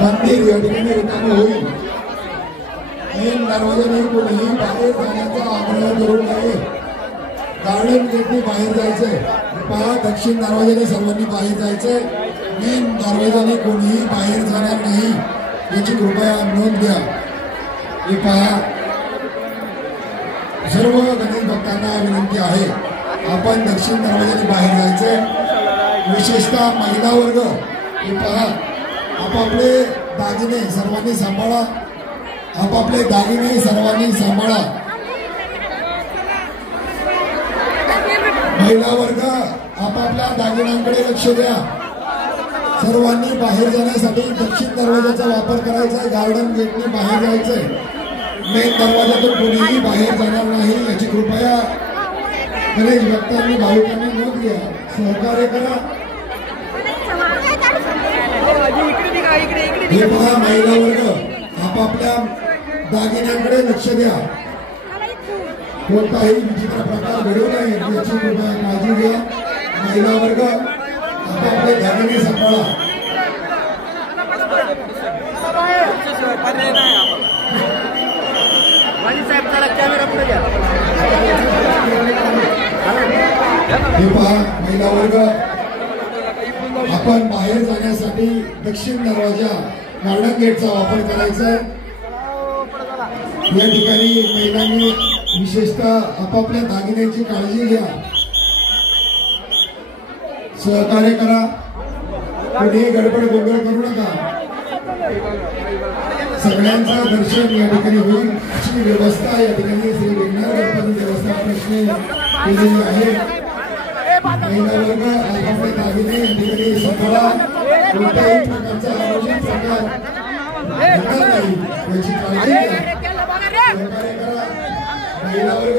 मंदिर या ठिकाणी रिकामी होईल. मेन दरवाजाने कोणीही बाहेर जाण्याचा आग्रह करू नये. गार्डन गेटने बाहेर जायचंय. पहा, दक्षिण दरवाजाने सर्वांनी बाहेर जायचंय. मेन दरवाजाने कोणीही बाहेर जाणार नाही याची कृपया नोंद घ्या. हे पहा, सर्व गणेश भक्तांना विनंती आहे, आपण दक्षिण दरवाजाने बाहेर जायचंय. विशेषतः महिला वर्ग, हे पहा, आपापले दागिने सर्वांनी सांभाळा. आपापले दागिने सर्वांनी सांभाळा. महिला वर्ग आपापल्या दागिन्यांकडे लक्ष द्या. सर्वांनी बाहेर जाण्यासाठी दक्षिण दरवाजाचा वापर करायचा आहे. गार्डन गेटने बाहेर जायचंय. मेन दरवाजातून कोणीही बाहेर जाणार नाही याची कृपया गणेश भक्तांनी भाविकांनी नोंद घ्या. सहकार्य करा. हे बघा, महिला वर्ग आपापल्या दागिन्यांकडे लक्ष द्या. कोणताही विचित्र प्रकार घडू नये याची कृपया काळजी घ्या. महिला वर्ग आपापले दागिने सांभाळा. हे पहा, महिला वर्ग आपण बाहेर जाण्यासाठी दक्षिण दरवाजा गार्डन गेटचा वापर करायचा आहे. या ठिकाणी महिलांनी विशेषतः आपापल्या दागिन्यांची काळजी घ्या. सहकार्य करा. कोणीही गडबड गोंधळ करू नका. सगळ्यांचा दर्शन या ठिकाणी होईल अशी व्यवस्था या ठिकाणी श्री विघ्नहर गणपती देवस्थानाने केलेली आहे. महिला वर्ग आपापले दागिने या ठिकाणी सांभाळा. कोणत्याही प्रकारचा आरोग्य प्रकार होणार नाही याची काळजी घ्या. सहकार्य करा. महिला वर्ग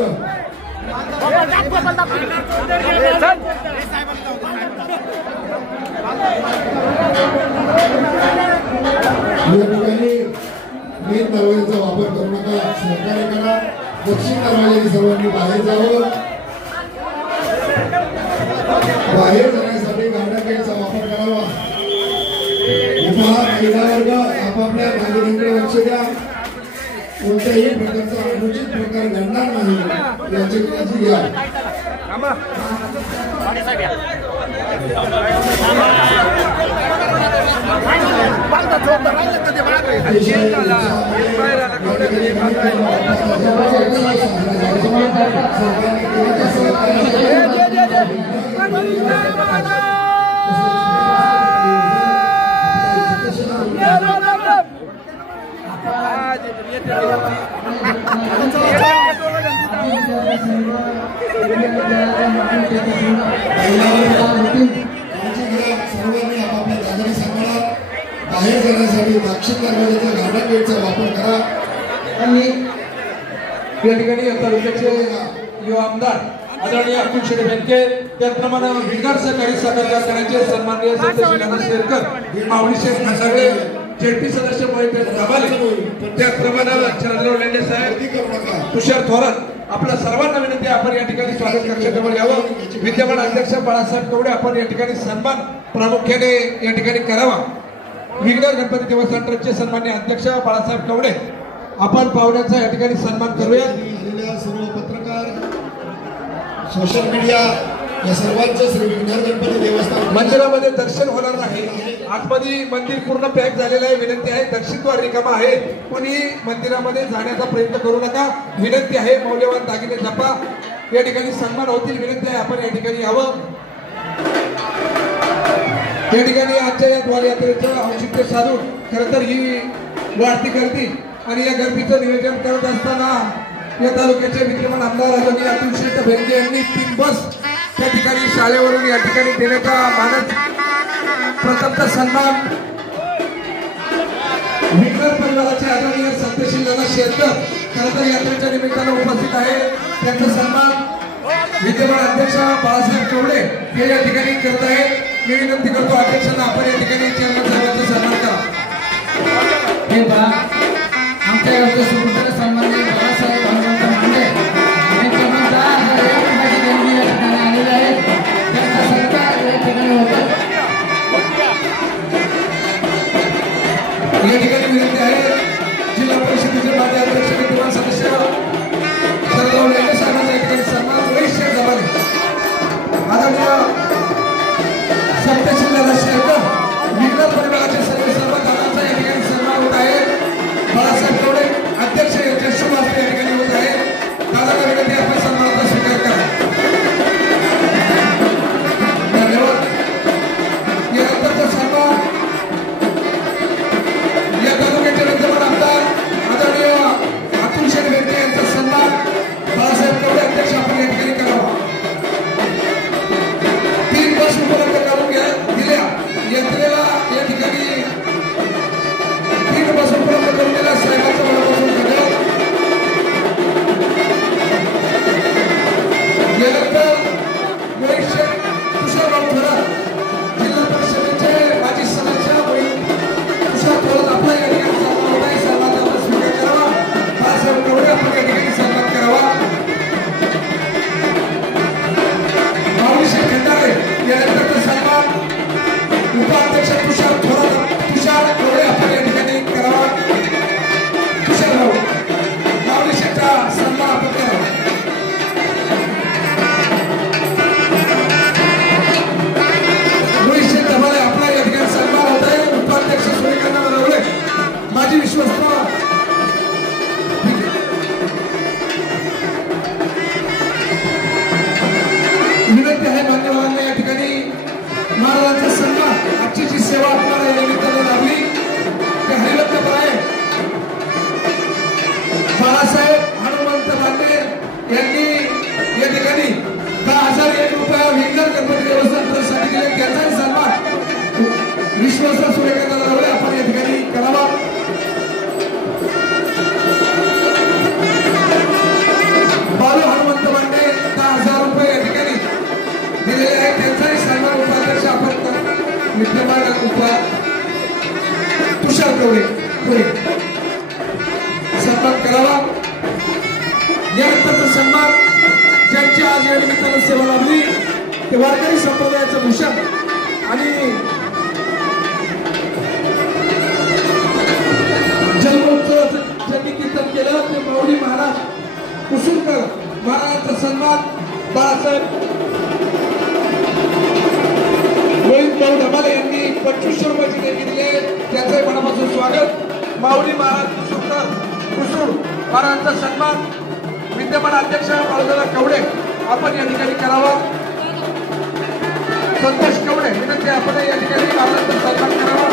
मेन दरवाजाचा वापर करू नका, सहकार्य करा. दक्षिण दरवाजाने सर्वांनी बाहेर जावं. बाहेर जाण्यासाठी गार्डन गेटचा वापर करावा. महिला वर्ग आपापल्या नागरिकांकडे लक्ष द्या. कोणत्याही प्रकारचा अनुचित प्रकार घडणार नाही याची काळजी घ्या. सर्वांनी आपापल्या जागेने सांभाळा. बाहेर जाण्यासाठी दक्षिण दरवाजाचा गार्डन गेटचा वापर करा. आणि या ठिकाणी तालुक्याचे युवा आमदार आदरणीय अतुल शेटे बेनके, त्याचप्रमाणे विघाड सहकारी साखर कारखान्याचे सन्माननीय सत्यशील शेरकर, माऊली शेख खसागळे, जेडपी सदस्य मोहित दाभाले, त्याचप्रमाणे चंद्रराव लेंडे साहेब, तुषार थोरात, आपल्या सर्वांना विनंती आपण या ठिकाणी स्वागत कक्षाजवळ यावं. विद्यमान अध्यक्ष बाळासाहेब कवडे आपण या ठिकाणी सन्मान प्रामुख्याने या ठिकाणी करावा. विघ्नर गणपती देवस्थान ट्रस्टचे सन्माननीय अध्यक्ष बाळासाहेब कवडे आपण पाहुण्यांचा या ठिकाणी सन्मान करूया. सर्व पत्रकार, सोशल मीडिया या सर्वांचं श्री विघ्नर गणपती देवस्थान मंदिरामध्ये दर्शन होणार नाही. आतमध्ये मंदिर पूर्ण पॅक झालेलं आहे. विनंती आहे, दक्षिण द्वार रिकामा आहे. कोणी मंदिरामध्ये जाण्याचा प्रयत्न करू नका. विनंती आहे, मौल्यवान दागिने जपा. या ठिकाणी सन्मान होतील. विनंती आहे आपण या ठिकाणी यावं. या ठिकाणी आजच्या या द्वार यात्रेचं औचित्य साधून खरं तर ही वाढती गर्दी आणि या गर्दीचं नियोजन करत असताना या तालुक्याचे विद्यमान आमदार आदरणीय अतुल शेटे बेनके यांनी 3 बस त्या ठिकाणी शाळेवरून या ठिकाणी देण्याचा मानस प्रथमचा सन्मान विघ्नर परिवाराचे आदरणीय सत्यशील शेरकर खरं तर यात्रेच्या निमित्तानं उपस्थित आहे. त्यांचा सन्मान विद्यमान अध्यक्ष बाळासाहेब कवडे हे या ठिकाणी करत आहेत. मी विनंती करतो अध्यक्षांना आपण या ठिकाणी चेअरमन साहेबांचा सन्मान करा. हे पहा, आमच्या गावचे सुपुत्र सन्माननीय बाळासाहेब मांडे यांच्या म्हणता या ठिकाणी या ठिकाणी आलेले आहेत. त्यांचा सत्कार या ठिकाणी होतो. या ठिकाणी विनंती आहे, जिल्हा परिषदेचे माजी अध्यक्ष विद्यमान सदस्य चंद्रराव लेंडे साहेबांचा या ठिकाणी सन्मान वैश्य जबाने आदरणीय सत्यशील शेरकर विघ्नर परिवाराचे सर्व दादांचा या ठिकाणी सन्मान होत आहे. बाळासाहेब कवडे अध्यक्ष यांच्या शुभ हस्ते आहे त्यांचाही सन्मान उपाध्यक्ष आपण विद्यमान तुषार कवडे सन्मान करावा। यानंतरचा सन्मान ज्यांची आज या निमित्तानं सेवा लाभली ते वारकरी संप्रदायाचं भूषण आणि जन्मोत्सवाचं ज्यांनी कीर्तन केलं ते माऊली महाराज कुसुरकर महाराजांचा सन्मान बाळासाहेब रोहित भाऊ धमाले यांनी 2500 रुपयाची देणगी दिली त्याचे मनापासून स्वागत। माऊली महाराज कुसूर महाराजांचा सन्मान विद्यमान अध्यक्ष बाळूदादा कवडे आपण या ठिकाणी करावा। संतोष कवडे विनंती आपण या ठिकाणी महाराजांचा सन्मान करावा।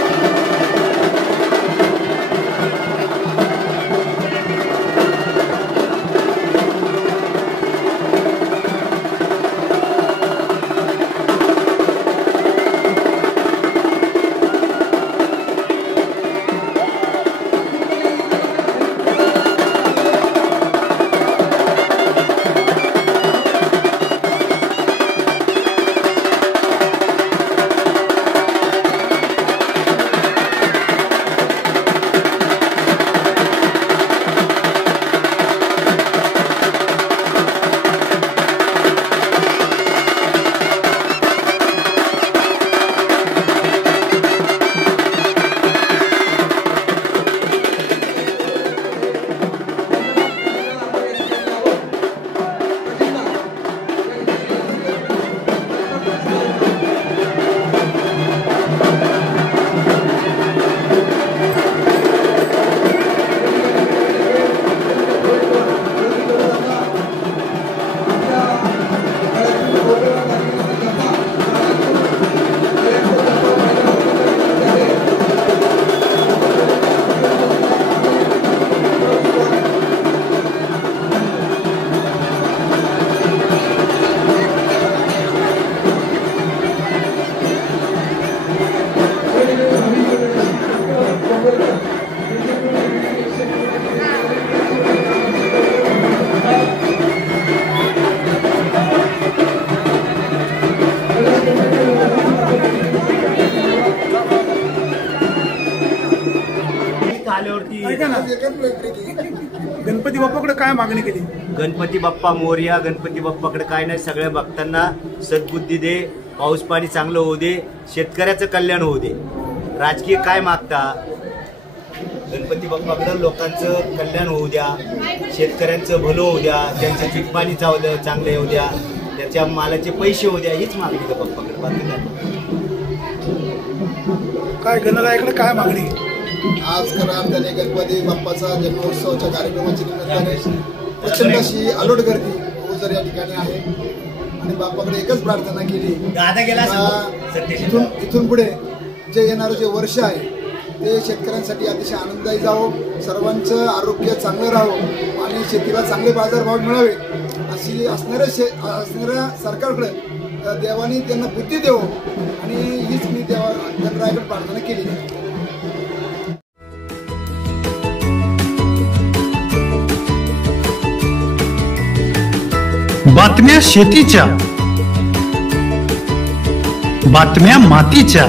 गणपती बाप्पाकडे काय मागणी केली? गणपती बाप्पा मोरया, गणपती बाप्पाकडे काय नाही, सगळ्या भक्तांना सद्बुद्धी दे, पाऊस पाणी चांगलं होऊ दे, शेतकऱ्याचं कल्याण होऊ दे। राजकीय काय मागता? गणपती बाप्पाकडे लोकांचं कल्याण होऊ द्या, शेतकऱ्यांचं भलं होऊ द्या, त्यांचं पीक पाणी चांगलं येऊ द्या, त्याच्या मालाचे पैसे होऊ द्या, हीच मागणी आहे बाप्पाकडे। बाकी काय गणरायाकडे काय मागणी? आज खऱ्या अर्थाने गणपती बाप्पाचा जन्मोत्सवाच्या कार्यक्रमाच्या निमित्ताने प्रचंड अशी अलोट गर्दी ओझर या ठिकाणी आहे आणि बाप्पाकडे एकच प्रार्थना केली, इथून पुढे जे येणारं जे वर्ष आहे ते शेतकऱ्यांसाठी अतिशय आनंददायी जावं, सर्वांचं आरोग्य चांगलं राहावं आणि शेतीला चांगले बाजारभाव मिळावे अशी असणाऱ्या सरकारकडे देवानी त्यांना बुद्धी देवो आणि हीच मी गणरायाकडे प्रार्थना केली। बातम्या शेतीच्या, बातम्या मातीच्या,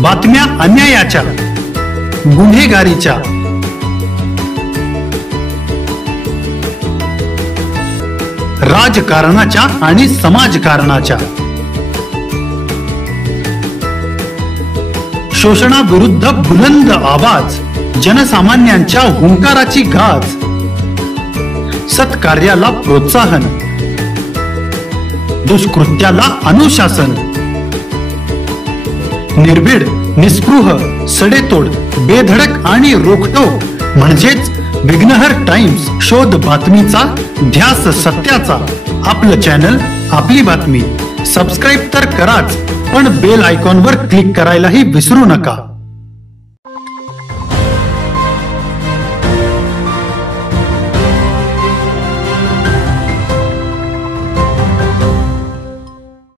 बातम्या अन्यायाच्या, गुन्हेगारीच्या, राजकारणाच्या आणि समाजकारणाच्या, शोषणाविरुद्ध बुलंद आवाज, जनसामान्यांच्या हुंकाराची गाज, सत्कार्याला प्रोत्साहन, दुष्कृत्याला अनुशासन, निर्भीड, निस्पृह, सडेतोड, बेधडक आणि रोखटोक म्हणजेच विघ्नहर टाइम्स। शोध बातमीचा, ध्यास सत्याचा। आपलं चॅनल, आपली बातमी। सबस्क्राईब तर कराच, पण बेल आयकॉनवर क्लिक करायलाही विसरू नका।